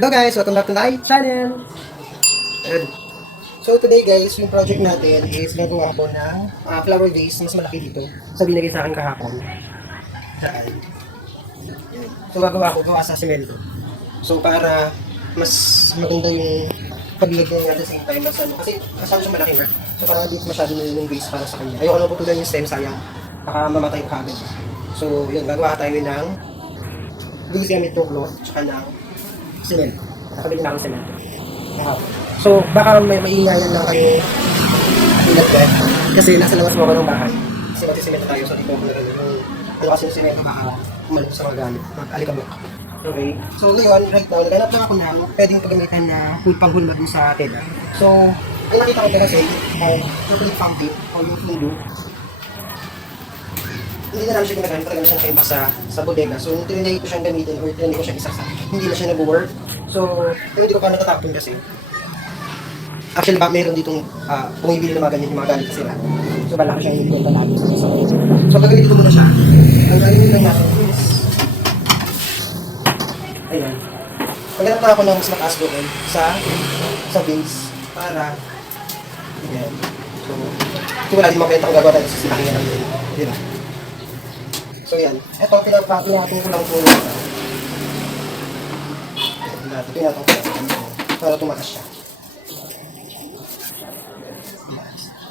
Hello guys, welcome back to my channel. And so today guys, yung project natin is gagawa ko ng flower vase, mas malaki dito. So binigay sa akin kahapon. Daan. So gagawa ko, gawa sa semento. So para mas maganda yung paglagay niya at the same time mas ano, kasi masyado siya malaki work. So para hindi masyado na yung vase para sa kanya. Ayoko na putulan yung stem, sayang. Baka mamatay ka agad. So yun, gagawa tayo ng vase gamit yung cloth, tsaka ng semento. Nakabili na akong semento. So, baka may maingayan lang kayo ilagay. Kasi nasa labas mo ako ng bahay. Kasi magsisimento tayo, so dito ako nagano yung ano kasi yung semento baka umalok sa mga gamit, mag-alikabok. Okay? So, ngayon, right now, naghanap lang ako ng pwedeng pagamitan na panghulma dun sa tela. So, ang nakita ko ito kasi, chocolate fountain, o yung fundo. Hindi na namin siya ginagamit, talaga na siya nakaimbak sa bodega. So, nung tinanay ko siyang gamitin or tinanay ko siyang isasa, hindi na siya nag-work. So, hindi ko pa natatapon kasi. Actually, meron ditong bumibili ng mga ganyan, yung mga galit sila. So, bala ko siyang ibigay lagi. So, gagamitin ko muna siya. Ang gagamitin lang natin is, ayan. Maghanap na ako ng mas mataas doon sa base para, ayan. So, wala din mabenta kung gagawa tayo sa sinakingan ng yun. Diba? So, yan. Ito, pinatong ko lang po. Pinatong ko lang para tumakas siya.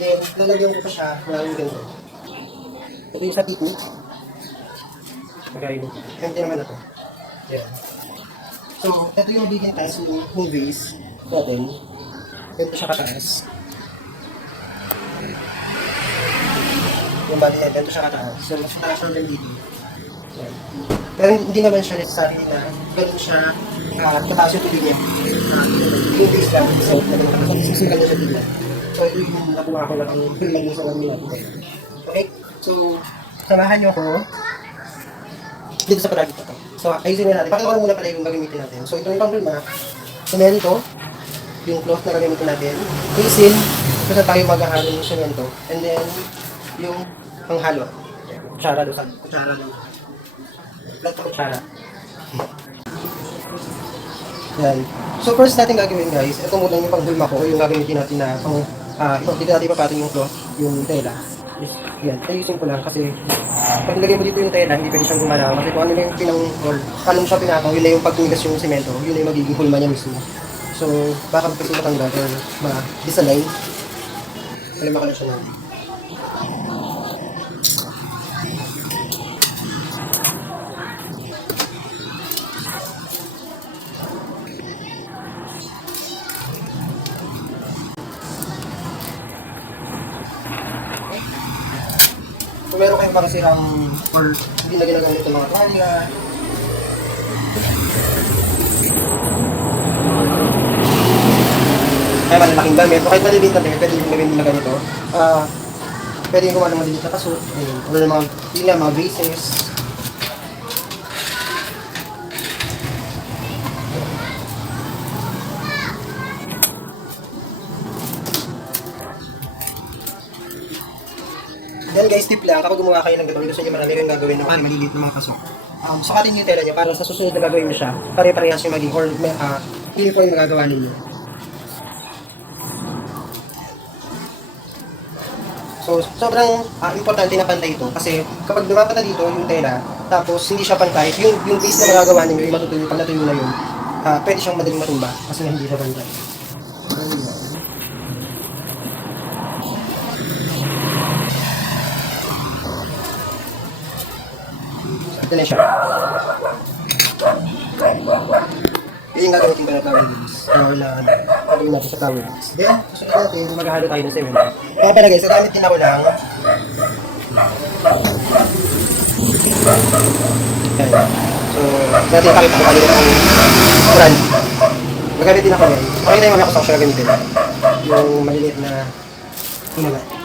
Then, lalagyan ko pa siya ng ganito. Ito yung sa titi. Okay. Empty naman na ito. Yan. So, ito yung bigyan tayo sa movies natin. Ganito siya kataas. Yung bali na, ganito siya kataas. So, mas mataas na lang dito. Yan. Pero hindi naman siya necessary na ganun siya kataas yung tubig niya. Movies lang. So, susugal na siya dito. So, ito yung nakuha ko lang ang pinag sa kami natin. Okay? So, samahan nyo ko dito sa project ito. So, ayusin na natin. Pakita ko muna pala yung gagamitin natin. So, ito yung pang-filma. Semento. Yung cloth na gagamitin natin. Basin. Ito sa tayo maghahalo ng semento. And then, yung panghalo. Kutsara doon sa kutsara doon. Lahat ng kutsara. Yan. So, first natin gagawin guys, ito muna yung pang-filma ko. Yung gagamitin natin na dito natin ipapatong yung cloth, yung tela. Yan, ayusin ko lang kasi pag nilagay mo dito yung tela, hindi pwede siyang gumalaw kasi kung ano na yung or paano mo siya pinakaw, yun na yung pagtugas yung semento, yun na yung magiging hulma niya mismo. So, baka kasi matanggal or ma-disalign. Alam ko lang siya na. Kung meron kayong mga sirang or hindi na ginagamit ng mga kaya, kaya malalaking gamit, o kahit maliliit na gamit, pwede yung gawin nila ganito. Pwede yung gumawa ng maliliit na kaso, or ng mga, yun nga, mga bases. Then guys, tip lang, kapag gumawa kayo ng gagawin, gusto nyo marami kayong gagawin ng maliliit na mga pasok. Sukatin yung tela niya para sa susunod na gagawin mo siya, pare-parehas yung maging, or uniform yung magagawa ninyo. So, sobrang importante na pantay ito kasi kapag dumapat na dito yung tela, tapos hindi siya pantay, yung base na magagawa ninyo, yung matutuyo, pag natuyo na yun, pwede siyang madaling matumba kasi hindi siya pantay. Ito na siya. Yun yung gagamitin ko na flower beads. Or na gagawin natin sa flower beads. Then, susunod natin, maghahalo tayo ng cement. Kaya pala guys, gagamit din ako ng ayan. So, natin pakita ko kanina ang brand. Gagamit din ako yan. Pakita yung mga kusang siya gagamitin. Yung maliliit na hinaga.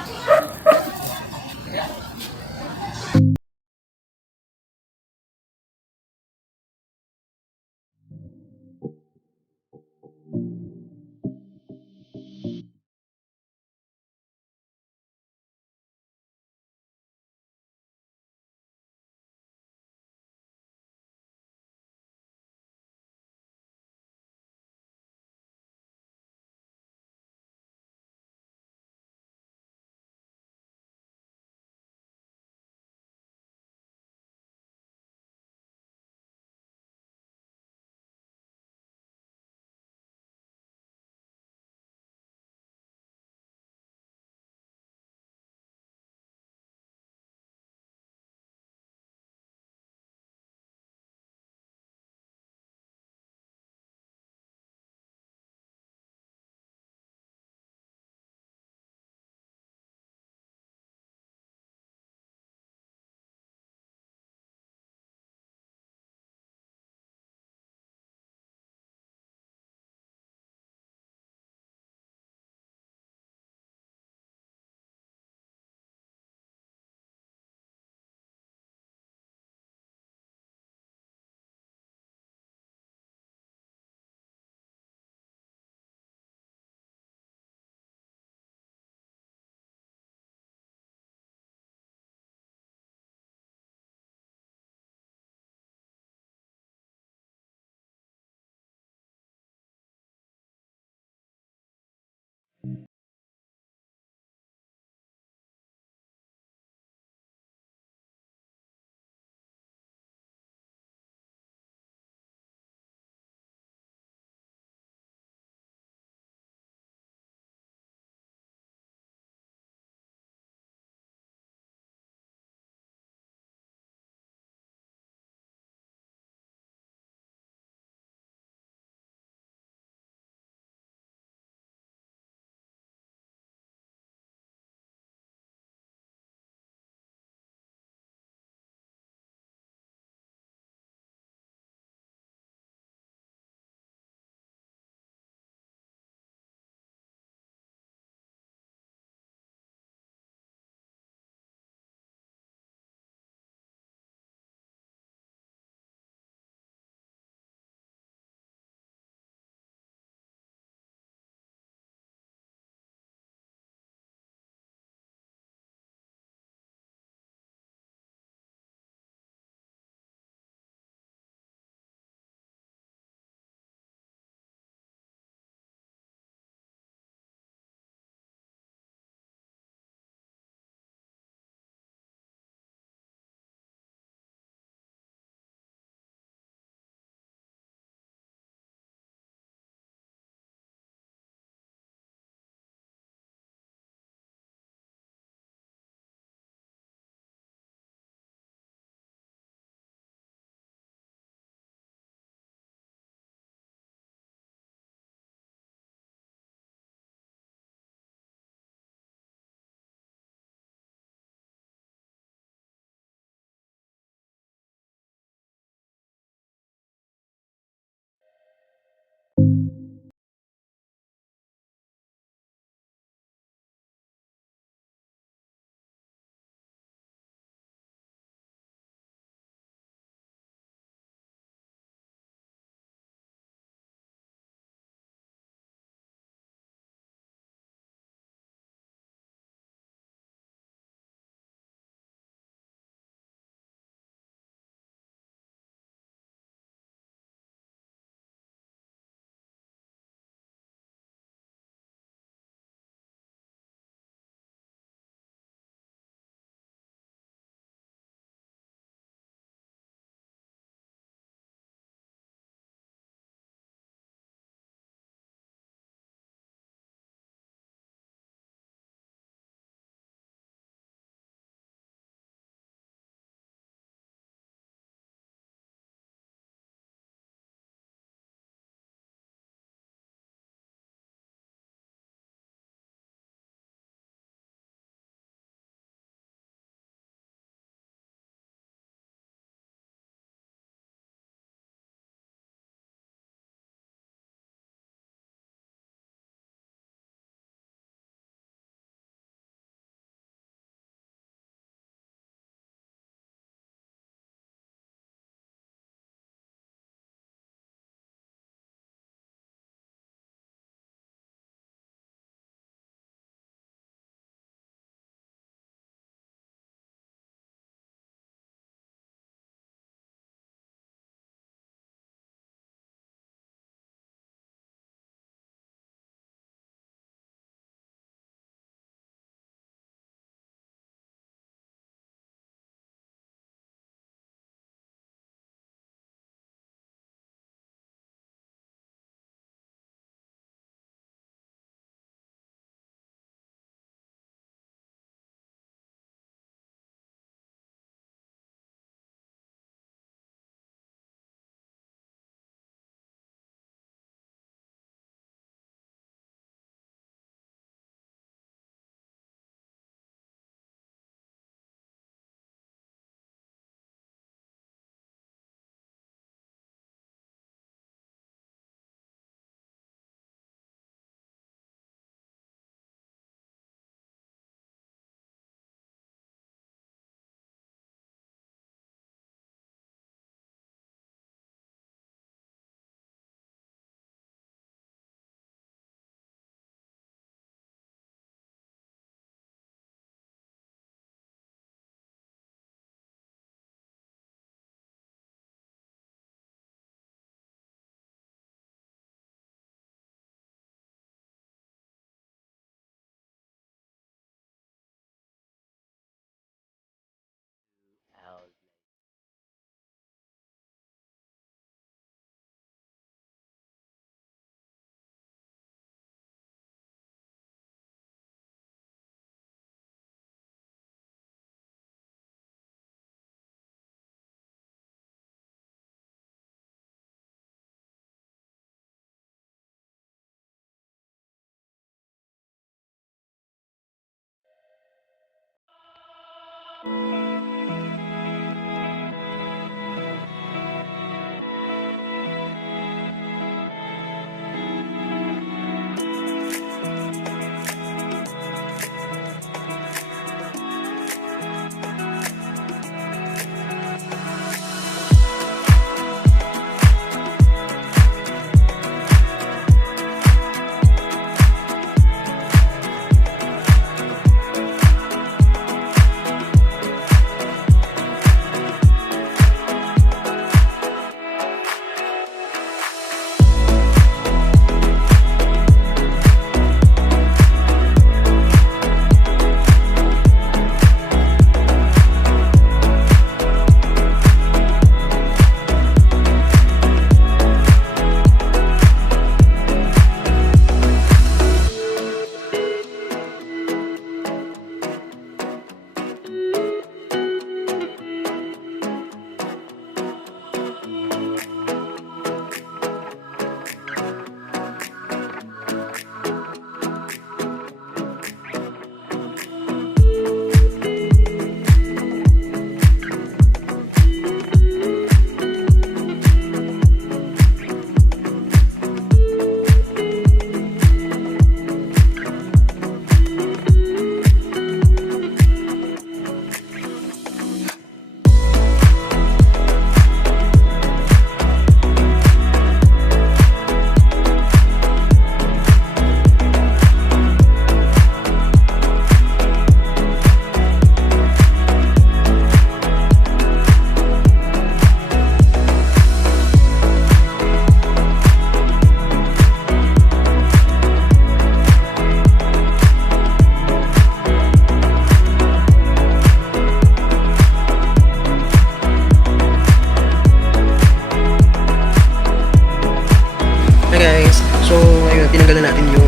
Hey guys, so ayun, tinanggal na natin yung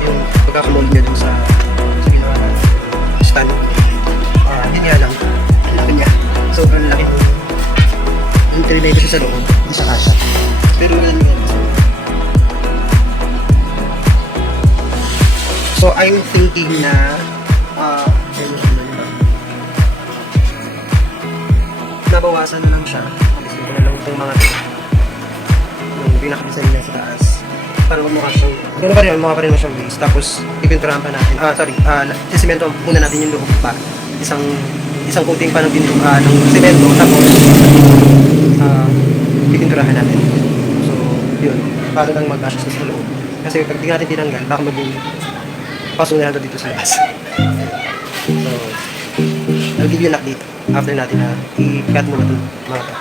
yung pagkakamold niya dun sa stand. Yun nga lang, ang laki niya. Sobrang laki mo. Yung trinay kasi sa loob, hindi sa kasha. Pero yun yun. So I'm thinking na nabawasan na lang siya. Kasi ko na lang itong mga yung pinaka-design na sa taas. Para magmukha siyang, mukha pa rin mo siyang base. Tapos, ipinturahan pa natin. Sisimento muna natin yung loob pa. Isang coating pa ng semento. Tapos, ipinturahan natin. So, yun. Para lang mag-ashes sa loob. Kasi pag di natin tinanggal, baka maging paso na dito sa labas. So, I'll give you an update after natin na i-cut muna itong mga to.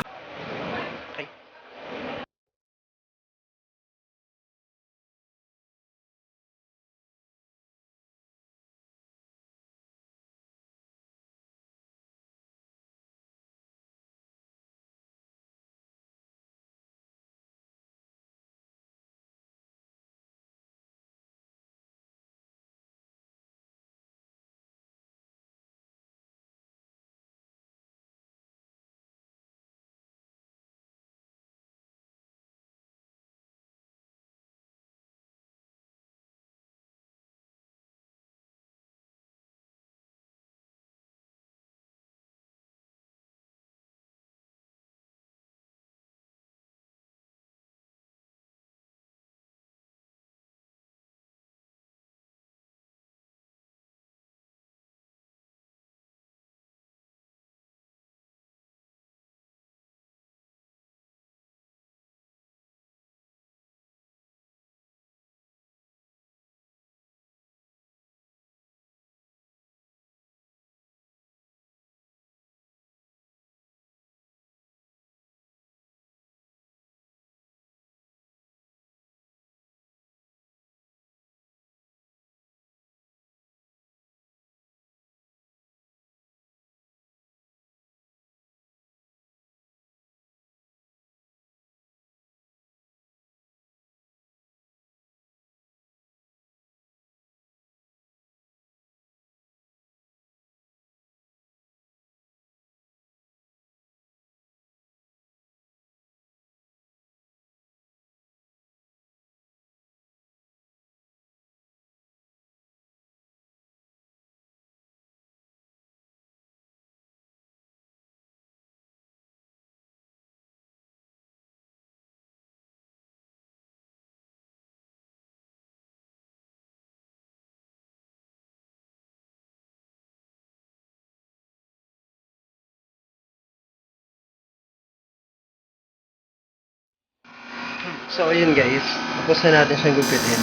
So, ayun guys. Tapos na natin siyang gupitin.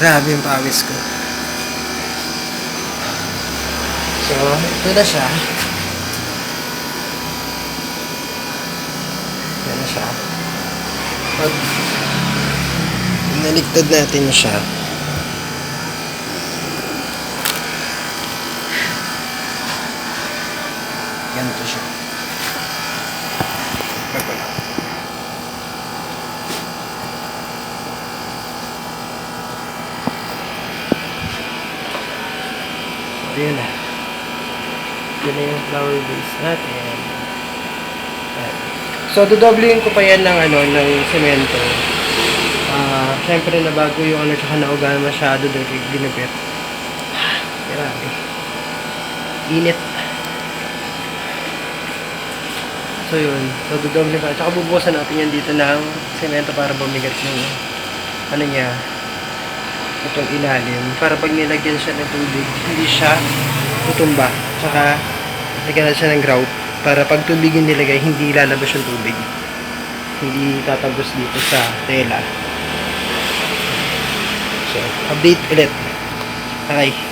Grabe yung pawis ko. So, ito na siya. Yan na siya. Pag naligtad natin siya, ganito siya. Pagpala. Ayan na. Yun na yung flower base natin. Ayan. So, dodoblihin ko pa yan ng, ng semento. Siyempre, nabago yung tsaka naugahan masyado dahil ginupit. Grabe. Init. So, yun. So, dodoblihin pa. Tsaka bubukasan natin yan dito ng semento para bumigat yung, niya, itong ilalim. Para pag nilagyan siya ng tubig, hindi siya tutumba. Tsaka, lagyan siya ng grout. Para pag tubig yung nilagay, hindi lalabas yung tubig. Hindi tatagos dito sa tela. So, update ulit. Okay.